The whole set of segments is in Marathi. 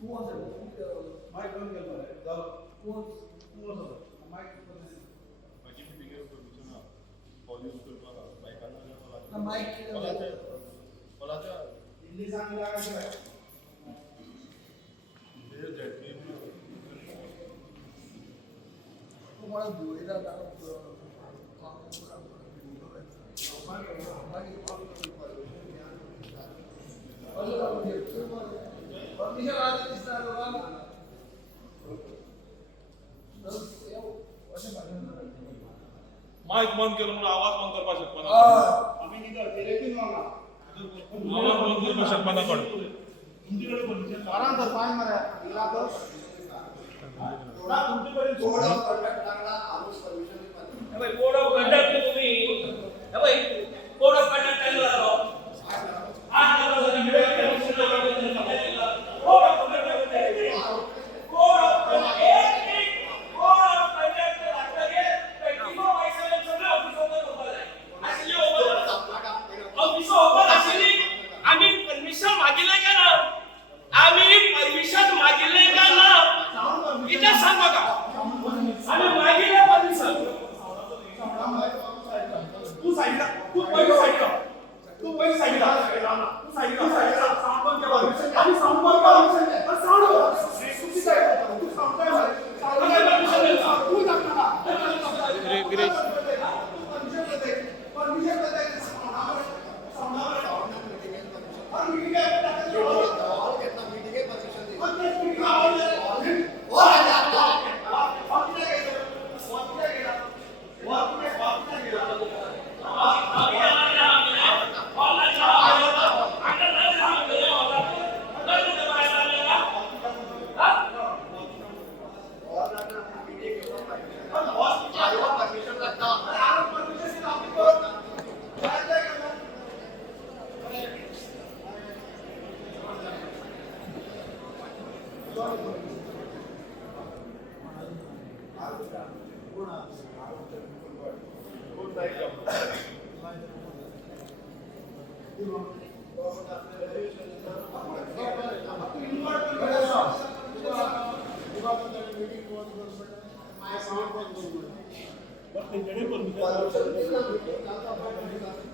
माइक बंद केलं बरं जाऊ माइक माझी मीटिंग आहे तुमच्या कॉलेज करतो बायकांना मला दिल्ली सांगली लागायचं तुम्हाला धुळीला माईक बंद केलं म्हणून आवाज बंद करपा शकता आम्ही निघाल ते मला आवाज बंद करपा शकता ना कळ तुमच्याकडे पण आराम कर पाय मारा इला तो तुमच्याकडे थोडा कॉन्टॅक्ट लागला आम्ही परमिशन नाही भाई कोड ऑफ कंडक्ट तुम्ही भाई कोड ऑफ कंडक्ट चालू राहा आज नका कोड ऑफ कंडक्ट आम्ही परमिशन मागितलं का ना आम्ही परमिशन मागितलं का ना इथे सांग बघा आम्ही मागितलं परमिशन तू साईडला तू पहिले साईडला तू साईडला साऊंड बंद केला आणि साऊंड बंद केला साऊंड चुकीचं आहे तू साऊंड काय तू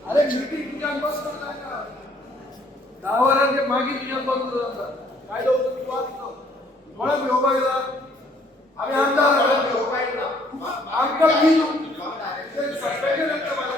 अरे मीटिंग निकाल बस करता का गावाला मागे निकाल बंद करता काय होतं तू आज मला मोबाईल आम्ही आमदार आमका मी सस्पेंड केलं मला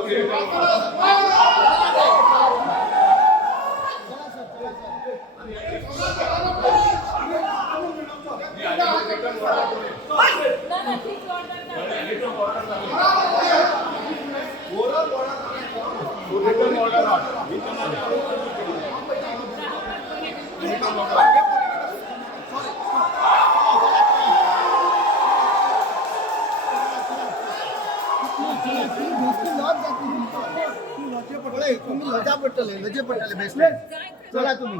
Okay. तुम्ही लजा पडटले लजे पडटले बेसले चला तुम्ही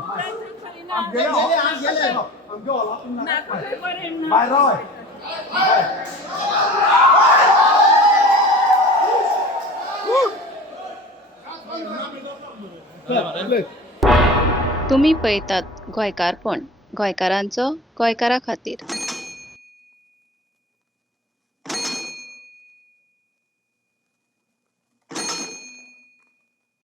गेले बाहेर राहा. तुम्ही पळयतात गोंयकारपण गोंयकारांचो गोंयकारा खातीर.